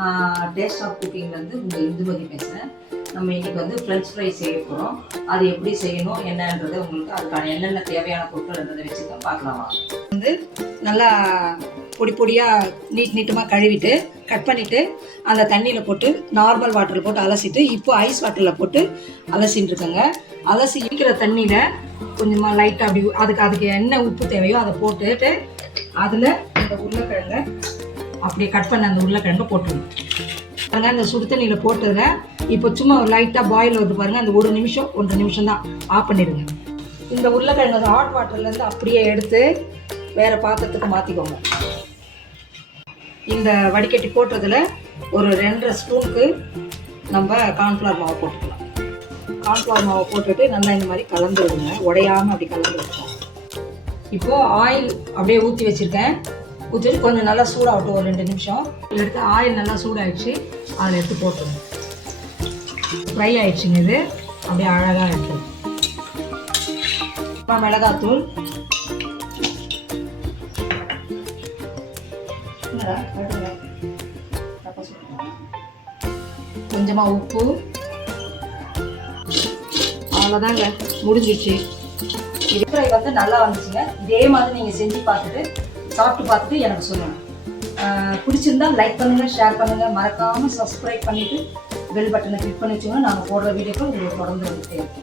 நான் taste of குக்கிங்லேருந்து உங்கள் இந்துமதி பேசுகிறேன். நம்ம இன்றைக்கி வந்து ஃப்ரெஞ்ச் ஃப்ரை செய்ய போகிறோம். அது எப்படி செய்யணும் என்னன்றது உங்களுக்கு அதுக்கான என்னென்ன தேவையான பொருட்கள்ன்றதை வச்சுக்க பார்க்கலாமா. வந்து நல்லா பொடி பொடியாக நீட்டமாக கழுவிட்டு கட் பண்ணிவிட்டு அந்த தண்ணியில் போட்டு நார்மல் வாட்டரில் போட்டு அலசிட்டு இப்போ ஐஸ் வாட்டரில் போட்டு அலசின்னு இருக்கேங்க. அலசி இருக்கிற தண்ணியில் கொஞ்சமாக லைட்டாக அப்படி அதுக்கு என்ன உப்பு தேவையோ அதை போட்டுட்டு அதில் இந்த உருளைக்கிழங்க அப்படியே கட் பண்ண அந்த உருளைக்கிழங்க போட்டுருங்க. அந்த சுடு தண்ணியில் போட்டுருங்க. இப்போ சும்மா லைட்டாக பாயில் வருது பாருங்கள், அந்த 1 நிமிஷம் தான் ஆஃப் பண்ணிடுங்க. இந்த உருளைக்கிழங்கு ஹாட் வாட்டர்லேருந்து அப்படியே எடுத்து வேறு பாத்திரத்துக்கு மாற்றிக்கோங்க. இந்த வடிகட்டி போட்டதில் ஒரு 2.5 ஸ்பூனுக்கு நம்ம கார்ன்ஃப்ளவர் மாவு போட்டுக்கலாம். கார்ன்ஃப்ளவர் மாவை போட்டுட்டு நல்லா இந்த மாதிரி கலந்து விடுங்க, உடையாமல் அப்படி கலந்து விடுவோம். இப்போது ஆயில் அப்படியே ஊற்றி வச்சுருக்கேன். ஊற்றிட்டு கொஞ்சம் நல்லா சூடாகட்டும், ஒரு 2 நிமிஷம் எடுத்து ஆயில் நல்லா சூடாகிடுச்சு, அதில் எடுத்து போட்டுருங்க. ஃப்ரை ஆகிடுச்சுங்க. இது அப்படியே அழகாக எடுத்து மிளகாத்தூள், கொஞ்சமாக உப்பு, அவ்வளோதாங்க, முடிஞ்சிடுச்சு. இது ஃப்ரை வந்து நல்லா வந்துச்சுங்க. இதே மாதிரி நீங்கள் செஞ்சு பார்த்துட்டு சாப்பிட்டு பார்த்துட்டு எனக்கு சொல்லுங்கள். பிடிச்சிருந்தா லைக் பண்ணுங்கள், ஷேர் பண்ணுங்கள், மறக்காமல் சப்ஸ்கிரைப் பண்ணிவிட்டு பெல் பட்டனை கிளிக் பண்ணி வச்சுக்கோங்க. நாங்கள் போடுற வீடியோக்கள் உங்களுக்கு தொடர்ந்து வந்துட்டே இருக்கும்.